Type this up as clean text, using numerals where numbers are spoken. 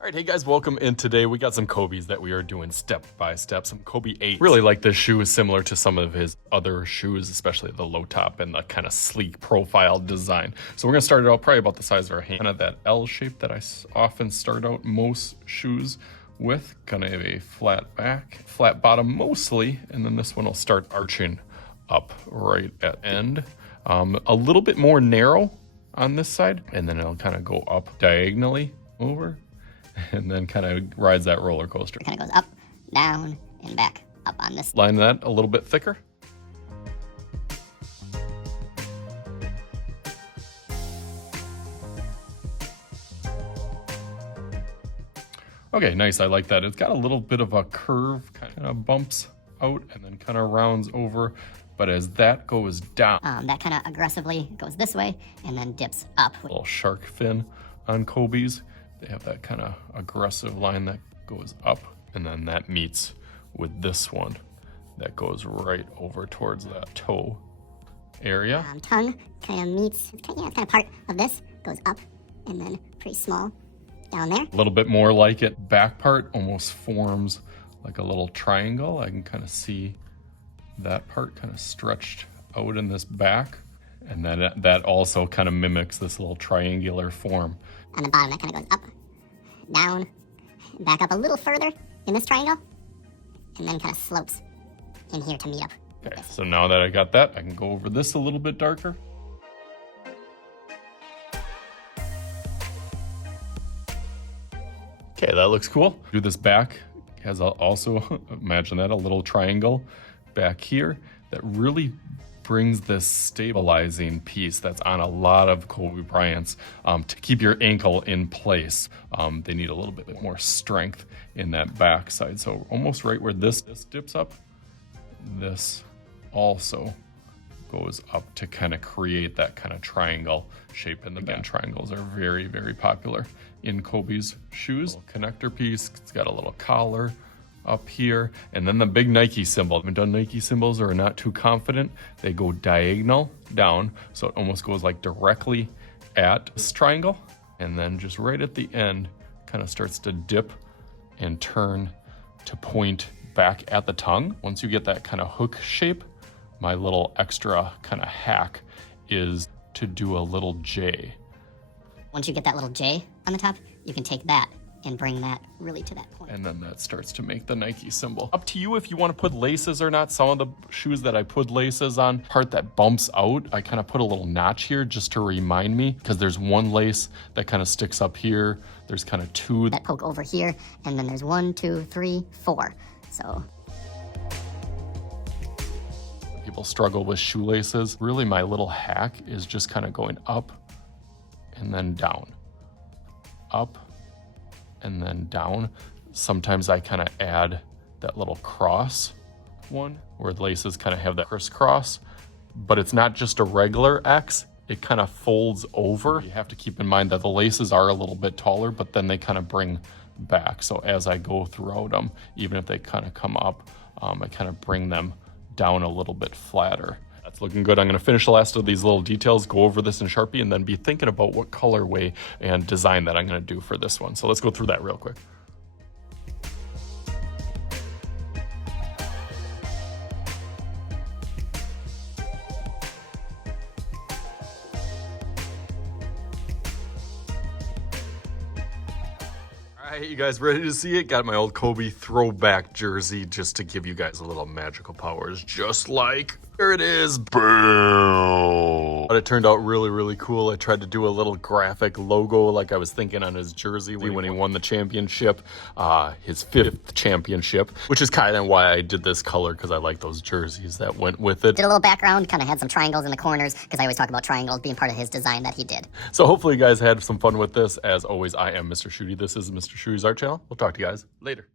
All right, hey guys, welcome in. Today we got some Kobe's that we are doing step by step, some Kobe 8. Really like this shoe, is similar to some of his other shoes, especially the low top and the kind of sleek profile design. So we're gonna start it out probably about the size of our hand, kind of that L shape that I often start out most shoes with. Gonna have a flat back, flat bottom mostly, and then this one will start arching up right at end. A little bit more narrow on this side, and then it'll kind of go up diagonally over, and then kind of rides that roller coaster. It kind of goes up, down, and back up on this. Line that a little bit thicker. Okay, nice, I like that. It's got a little bit of a curve, kind of bumps out and then kind of rounds over. But as that goes down, that kind of aggressively goes this way and then dips up. A little shark fin on Kobe's. They have that kind of aggressive line that goes up, and then that meets with this one that goes right over towards that toe area. Tongue kind of meets, it's kind of part of this, goes up and then pretty small down there. A little bit more like it. Back part almost forms like a little triangle. I can kind of see that part kind of stretched out in this back, and then that also kind of mimics this little triangular form. On the bottom, that kind of goes up, down, back up a little further in this triangle, and then kind of slopes in here to meet up. Okay, so now that I got that, I can go over this a little bit darker. Okay, that looks cool. Do this back, has also, imagine that, a little triangle back here that really brings this stabilizing piece that's on a lot of Kobe Bryant's to keep your ankle in place. They need a little bit more strength in that back side. So almost right where this dips up, this also goes up to kind of create that kind of triangle shape in the back. Triangles are very, very popular in Kobe's shoes. Connector piece, it's got a little collar up here, and then the big Nike symbol. I haven't done Nike symbols or are not too confident. They go diagonal down, so it almost goes like directly at this triangle, and then just right at the end kind of starts to dip and turn to point back at the tongue. Once you get that kind of hook shape, my little extra kind of hack is to do a little J. Once you get that little J on the top, you can take that and bring that really to that point. And then that starts to make the Nike symbol. Up to you if you want to put laces or not. Some of the shoes that I put laces on, part that bumps out, I kind of put a little notch here just to remind me, because there's one lace that kind of sticks up here. There's kind of two that poke over here, and then there's 1, 2, 3, 4. So people struggle with shoelaces. Really, my little hack is just kind of going up and then down, up and then down. Sometimes I kind of add that little cross one where the laces kind of have that crisscross, but it's not just a regular X, it kind of folds over. You have to keep in mind that the laces are a little bit taller, but then they kind of bring back. So as I go throughout them, even if they kind of come up, I kind of bring them down a little bit flatter. That's looking good. I'm going to finish the last of these little details, go over this in Sharpie, and then be thinking about what colorway and design that I'm going to do for this one. So let's go through that real quick. All right, you guys ready to see it? Got my old Kobe throwback jersey just to give you guys a little magical powers, just like, there it is, boom. But it turned out really, really cool. I tried to do a little graphic logo like I was thinking on his jersey when he won the championship, his 5th championship, which is kind of why I did this color, because I like those jerseys that went with it. Did a little background, kind of had some triangles in the corners, because I always talk about triangles being part of his design that he did. So hopefully you guys had some fun with this. As always, I am Mr. Shooty. This is Mr. Shooty's Art Channel. We'll talk to you guys later.